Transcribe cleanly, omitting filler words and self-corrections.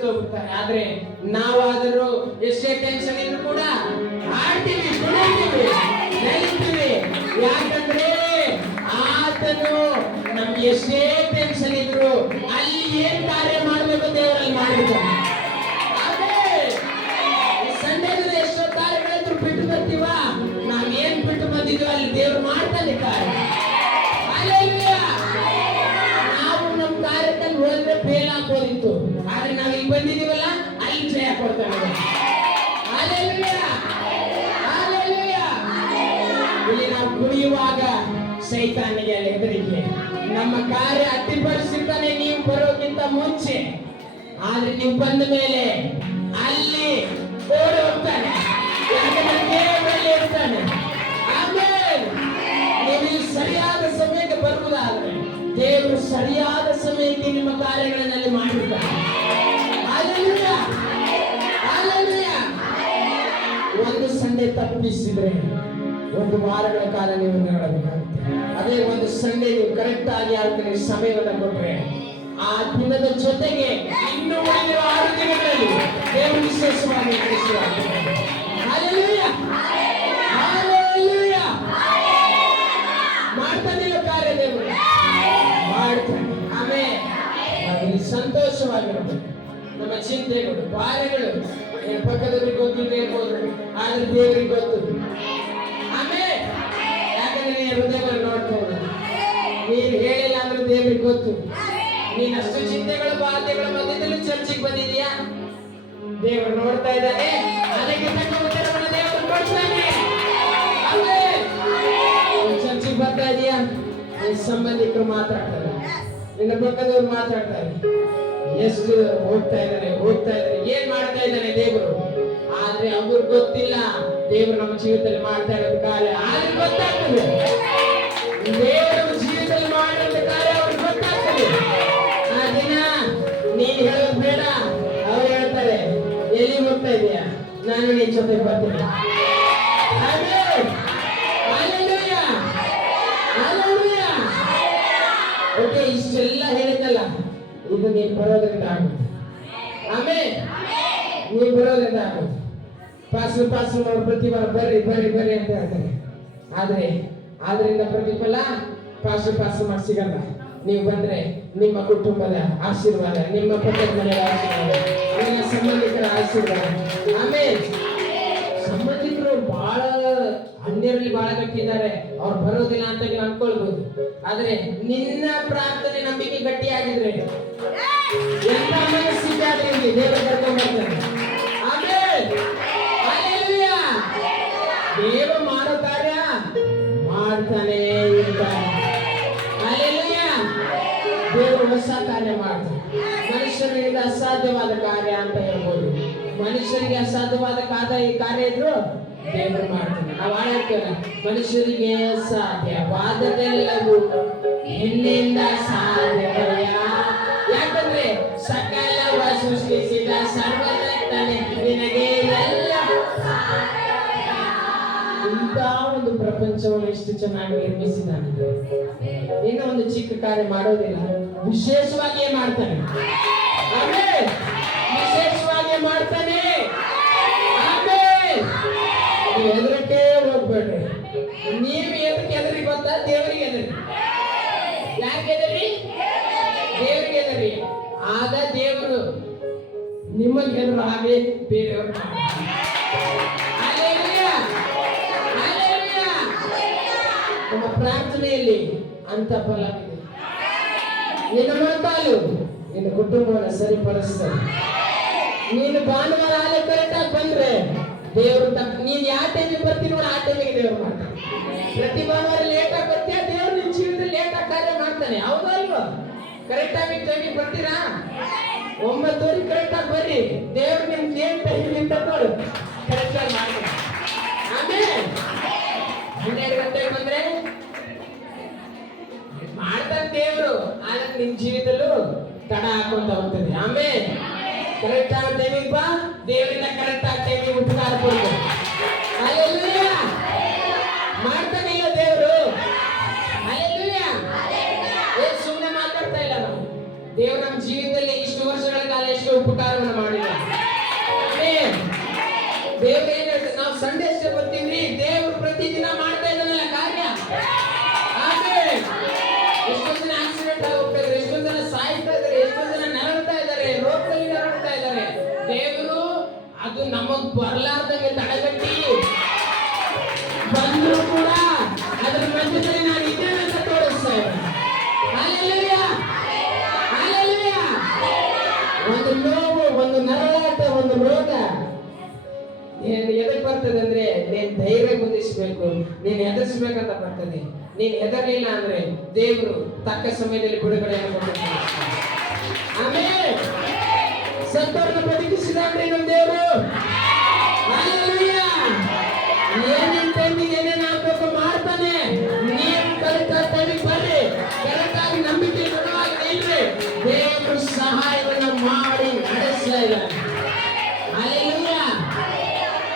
ಮರೆತೋಗ್ಬಿಡ್ತಾರೆ. ಆದ್ರೆ ನಾವಾದರೂ ಎಷ್ಟೇ ಟೆನ್ಷನ್ ಇದ್ರು ಕೂಡ ಆಡ್ತೀವಿ, ಕುಣಿತೀವಿ, ನಲಿತೀವಿ. ಯಾಕಂದ್ರೆ ಆತನು ನಮ್ಗೆ ಎಷ್ಟೇ ಟೆನ್ಷನ್ ಇದ್ರು ಅಲ್ಲಿ ಏನ್ ಕಾರ್ಯ ಮಾಡ್ಬೇಕು ದೇವರಲ್ಲಿ ಮಾಡಿರ್ತಾನೆ. ಸಂಡೇದಲ್ಲಿ ಎಷ್ಟೋ ಕಾರ್ಯಗಳಿದ್ರು ಬಿಟ್ಟು ಬರ್ತೀವ, ನಾವ್ ಏನ್ ಬಿಟ್ಟು ಬಂದಿದ್ವಿ ಅಲ್ಲಿ ದೇವ್ರು ಮಾಡ್ತಾನೆ ಕಾರ್ಯ. ನಾವು ನಮ್ಮ ಕಾರ್ಯದಲ್ಲಿ ಹೋದ್ರೆ ಫೇಲ್ ಆಗ್ಬೋದಿತ್ತು, ಆದ್ರೆ ನಾವ್ ಇಲ್ಲಿ ಬಂದಿದೀವಲ್ಲ ಅಲ್ಲಿ ಜಯ ಕೊಡ್ತಾನೆ. ಇಲ್ಲಿ ನಾವು ಕುಣಿಯುವಾಗ ಸೈತಾನಿಗೆ ಹೆದರಿಕೆ, ನಮ್ಮ ಕಾರ್ಯ ಅಡ್ಡಿಪಡಿಸಿರ್ತಾನೆ ನೀವು ಬರೋಕ್ಕಿಂತ ಮುಂಚೆ. ಆದ್ರೆ ನೀವು ಬಂದ ಮೇಲೆ ಅಲ್ಲಿ ಓಡಿ ಹೋಗ್ತಾನೆ, ಯಾಕಂದ್ರೆ ದೇವರಲ್ಲಿ ಇರ್ತಾನೆ. ಆಮೇಲೆ ನೀವು ಸರಿಯಾದ ಸಮಯಕ್ಕೆ ಬರುವುದಾದ್ರೆ ದೇವರು ಸರಿಯಾದ ಸಮಯಕ್ಕೆ ನಿಮ್ಮ ಕಾರ್ಯಗಳನ್ನಲ್ಲಿ ಮಾಡಿರ್ತಾನೆ. Hallelujah, hallelujah. ಒಂದು ಸಂಡೆ ತಪ್ಪಿಸಿದ್ರೆ ಒಂದು ವಾರಗಳ ಕಾಲ ನೀವು ನಡಬೇಕಾಗುತ್ತೆ. ಅದೇ ಒಂದು ಸಂಡೆ ನೀವು ಕರೆಕ್ಟ್ ಆಗಿ ಆಗ್ತದೆ ಸಮಯವನ್ನು ಕೊಟ್ರೆ ಆ ದಿನದ ಜೊತೆಗೆ ಇನ್ನು ಉಳಿದಿರುವ 6 ದಿನಗಳಲ್ಲಿ ದೇವರು ವಿಶೇಷವಾಗಿ ನಡೆಸುವಾಗ ಮಾಡ್ತಾನೆ ಕಾರ್ಯ, ದೇವರು ಮಾಡ್ತಾನೆ. ಆಮೇಲೆ ಸಂತೋಷವಾಗಿರಬೇಕು. ನಮ್ಮ ಚಿಂತೆಗಳು, ಭಾರಗಳು ಪಕ್ಕದವರಿಗೆ ಗೊತ್ತಿದೆ ಇರ್ಬೋದು, ಆದ್ರೆ ದೇವರಿಗೆ ಗೊತ್ತು. ಆಮೇಲೆ ಯಾಕಂದ್ರೆ ನೀನು ಹೃದಯವನ್ನು ನೋಡ್ಬೋದು, ನೀನು ಹೇಳಿಲ್ಲ ಅಂದ್ರೆ ದೇವರಿಗೆ ಗೊತ್ತು. ನೀನಷ್ಟು ಚಿಂತೆಗಳು, ಬಾಧ್ಯಗಳ ಮಧ್ಯದಲ್ಲಿ ಚರ್ಚಿಗೆ ಬಂದಿದೀಯಾ, ದೇವರು ನೋಡ್ತಾ ಇದ್ದಾನೆ. ಅದಕ್ಕೆ ತಕ್ಕ ಉತ್ತರವನ್ನು ದೇವರು ಕೊಡ್ತಾನೆ. ಚರ್ಚಿಗೆ ಬರ್ತಾ ಇದೀಯಾ, ನಿನ್ನ ಸಂಬಂಧಿಕರು ಮಾತಾಡ್ತಾರೆ, ನಿನ್ನ ಪಕ್ಕದವ್ರು ಮಾತಾಡ್ತಾರೆ, ಎಷ್ಟು ಹೋಗ್ತಾ ಇದ್ದಾರೆ, ಏನ್ ಮಾಡ್ತಾ ಇದ್ದಾನೆ ದೇವರು. ಆದ್ರೆ ಅವ್ರಿಗೆ ಗೊತ್ತಿಲ್ಲ ದೇವರು ನಮ್ಮ ಜೀವಿತದಲ್ಲಿ ಮಾಡ್ತಾ ಇರೋದು ಕಾರ್ಯ. ಆದ್ರೆ ಗೊತ್ತಾಗ್ತದೆ ದೇವರು ನಮ್ಮ ಜೀವಿತದಲ್ಲಿ ಮಾಡಿರೋ ಕಾರ್ಯ ಅವ್ರಿಗೆ ಗೊತ್ತಾಗ್ತದೆ. ಆ ದಿನ ನೀನ್ ಹೇಳೋದು ಬೇಡ, ಅವ್ರು ಹೇಳ್ತಾರೆ ಎಲ್ಲಿ ಹೋಗ್ತಾ ಇದೀಯಾ, ನಾನು ನಿನ್ ಜೊತೆ ಬರ್ತೀನಿ. ಓಕೆ, ಇಷ್ಟೆಲ್ಲ ಹೇಳಿದ್ದಲ್ಲ, ಇದು ನೀನ್ ಬರೋದ್ರಿಂದ ಆಗುತ್ತೆ. ಆಮೇಲೆ ನೀನ್ ಬರೋದ್ರಿಂದ ಆಗುತ್ತೆ. ಪಾಸ್ ಅವ್ರು ಪ್ರತಿ ವಾರ ಬರ್ರಿ ಅಂತ ಹೇಳ್ತಾರೆ. ಆದ್ರೆ ಆದ್ರಿಂದ ಪ್ರತಿಫಲ ಪಾಸ್ ಮಾಡಿ ಸಿಗಲ್ಲ. ನೀವು ಬಂದ್ರೆ ನಿಮ್ಮ ಕುಟುಂಬದ ಆಶೀರ್ವಾದ, ನಿಮ್ಮ ಪಕ್ಕದ ಮನೆಯ ಆಶೀರ್ವಾದ, ನಿಮ್ಮ ಸಂಬಂಧಿಕರ ಆಶೀರ್ವಾದ. ಆಮೇಲೆ ಸಂಬಂಧಿಕರು ಬಹಳ ಅನ್ಯರಲ್ಲಿ ಬಹಳ ಗಟ್ಟಿದ್ದಾರೆ, ಅವ್ರು ಬರೋದಿಲ್ಲ ಅಂತ ನೀವು ಅನ್ಕೊಳ್ಬಹುದು. ಆದ್ರೆ ನಿನ್ನ ಪ್ರಾರ್ಥನೆ ನಂಬಿಕೆ ಗಟ್ಟಿಯಾಗಿದ್ರೆ ಎಂತ ಮನಸ್ಸಿದ್ದಾದ್ರೆ ದೇವರು ಕರ್ಕೊಂಡು ಬರ್ತಾನೆ. ಆಮೇಲೆ ದೇವ ಮಾಡೋ ಕಾರ್ಯ ಮಾಡ್ತಾನೆ ಇರ್ತಾನೆ. ದೇವರು ಹೊಸ ಕಾರ್ಯ ಮಾಡ್ತಾನೆ. ಮನುಷ್ಯರಿಗೆ ಅಸಾಧ್ಯವಾದ ಕಾರ್ಯ ಅಂತ ಹೇಳ್ಬೋದು. ಮನುಷ್ಯರಿಗೆ ಅಸಾಧ್ಯವಾದ ಕಾರ್ಯ ಇದ್ರು ದೇವರು ಮಾಡ್ತಾನೆ. ನಾವು ಹೇಳ್ತೇವೆ, ಮನುಷ್ಯರಿಗೆ ಸಾಧ್ಯವಾದದೆಲ್ಲವೂ ನಿನ್ನಿಂದ ಸಾಧ್ಯವಯ್ಯ. ಯಾಕಂದ್ರೆ ಸಕಲವ ಸೃಷ್ಟಿಸಿದ ಸರ್ವಶಕ್ತನೇ ನಿನಗೆ ಎಲ್ಲ. ಇಂಥ ಒಂದು ಪ್ರಪಂಚವನ್ನು ಎಷ್ಟು ಚೆನ್ನಾಗಿ ನಿರ್ಮಿಸಿದ್ದಾನೆ. ಇನ್ನೂ ಒಂದು ಚಿಕ್ಕ ಕಾರ್ಯ ಮಾಡೋದಿಲ್ಲ, ವಿಶೇಷವಾಗಿ ಮಾಡ್ತಾನೆ. ಆಮೇಲೆ ವಿಶೇಷವಾಗಿ ಮಾಡ್ತಾನೆ. ಆಮೇಲೆ ಎದರಕ್ಕೆ ಹೋಗ್ಬೇಡ್ರಿ. ನೀವು ಎದಕ್ಕೆ ಎದರಿ ಗೊತ್ತಾ? ದೇವರಿಗೆ ಎದರಿ. ಯಾಕೆ ಎದರಿ? ದೇವರಿಗೆ ಎದರಿ. ಆಗ ದೇವರು ನಿಮಗೆ ಎದುರು ಹಾಗೆ ಬೇರೆಯವರು. ನಮ್ಮ ಪ್ರಾರ್ಥನೆಯಲ್ಲಿ ಅಂತ ಫಲವಿದೆ. ನಿನ್ನ ಮಕ್ಕಳು ನಿನ್ನ ಕುಟುಂಬವನ್ನು ಸರಿಪಡಿಸ್ತಾರೆ. ನೀನು ಭಾನುವಾರ ಆಲೆ ಕರೆಕ್ಟಾಗಿ ಬಂದ್ರೆ ದೇವರು ನೀನ್ ಯಾವ ಟೈಮಿಗೆ ಬರ್ತೀನೋ ಆ ಟೈಮಿಗೆ ದೇವರು ಮಾಡ್ತಾನೆ. ಪ್ರತಿ ಭಾನುವಾರ ಲೇಟ್ ಆಗಿ ಬರ್ತೀಯ, ದೇವರು ನಿನ್ನ ಜೀವಿತದಲ್ಲಿ ಲೇಟ್ ಆಗಿ ಕಾರ್ಯ ಮಾಡ್ತಾನೆ. ಹೌದಾ ಅಲ್ವಾ? ಕರೆಕ್ಟ್ ಆಗಿ ಟೈಮಿಗೆ ಬರ್ತೀರಾ? 9:00 ಕರೆಕ್ಟ್ ಆಗಿ ಬರ್ರಿ, ದೇವ್ರು ನಿಮ್ಗೆ ಏನ್ ಟೈಮಿಂದ ನೋಡು ಕರೆಕ್ಟ್ ಆಗಿ ಮಾಡ್ತಾನೆ. ಆಮೇಲೆ 12 ಗಂಟೆಗೆ ಬಂದ್ರೆ ಮಾಡ್ತಾನೆ ದೇವರು. ಆದ್ರೆ ನಿಮ್ ಜೀವಿತದಲ್ಲೂ ತಡ ಹಾಕೊಂತ ಹೋಗ್ತದೆ. ಆಮೇಲೆ ಕರೆಕ್ಟ್ ಆಗಿ ಟೈಮಿಗೆ ಬಾ, ದೇವರಿಂದ ಕರೆಕ್ಟ್ ಆಗಿ ಟೈಮಿಗೆ ಉಪಕಾರ ಕೊಡ್ಬೇಕು. ಹಲ್ಲೆಲೂಯಾ. ಮಾಡ್ತಾನೆ ಇಲ್ಲ ದೇವರು. ಹಲ್ಲೆಲೂಯಾ. ಸುಮ್ಮನೆ ಮಾತಾಡ್ತಾ ಇಲ್ಲ ನಾವು. ದೇವರು ನಮ್ಮ ಜೀವಿತದಲ್ಲಿ ಇಷ್ಟು ವರ್ಷಗಳ ಕಾಲ ಎಷ್ಟು ಉಪಕಾರವನ್ನು ಮಾಡಿದ. ದೇವ್ರು ಏನ್ ಹೇಳ್ತಾರೆ, ನಾವು ಸಂಡೇ ಅಷ್ಟೇ ಬರ್ತೀವಿ, ದೇವ್ರು ಪ್ರತಿದಿನ ಮಾಡ್ತಾ ಇದ್ದಾನಲ್ಲ ಕಾರ್ಯ. ಎಷ್ಟೋ ಜನ ಆಕ್ಸಿಡೆಂಟ್ ಆಗೋಗ್ತಾ ಇದಾರೆ, ಎಷ್ಟೋ ಜನ ಸಾಯ್ತಾ ಇದಾರೆ, ಎಷ್ಟೋ ಜನ ನರಳ್ತಾ ಇದಾರೆ, ರೋಗದಲ್ಲಿ ನರಳ್ತಾ ಇದಾರೆ. ದೇವರು ಅದು ನಮಗ್ ಬರ್ಲಾರ್ದಂಗೆ ತಡೆಗಟ್ಟಿ ಬಂದ್ರು ಕೂಡ ಅದ್ರ ಮಧ್ಯದಲ್ಲಿ ನಾನು ಇದ್ದೇನೆ ಅಂತ ತೋರಿಸ್ತಾ ಇದ್ದೇನೆ. Hallelujah, hallelujah. ಒಂದು ನೋವು, ಒಂದು ನರಳಾಟ, ಒಂದು ರೋಗ ಎದಕ್ ಬರ್ತದೆ ಅಂದ್ರೆ ನೀನ್ ಧೈರ್ಯ ಹೊಂದಿಸ್ಬೇಕು, ನೀನ್ ಎದುರಿಸ್ಬೇಕಂತ ಬರ್ತದೆ. ನೀನ್ ಹೆದರ್ಲಿಲ್ಲ ಅಂದ್ರೆ ದೇವರು ತಕ್ಕ ಸಮಯದಲ್ಲಿ ಬಿಡುಗಡೆಯನ್ನು ಕೊಡ್ತಾನೆ. ಆಮೇಲೆ ಸತ್ತವರನ್ನು ಬದುಕಿಸಿದ ಅಂದ್ರೆ ನಮ್ಮ ದೇವರು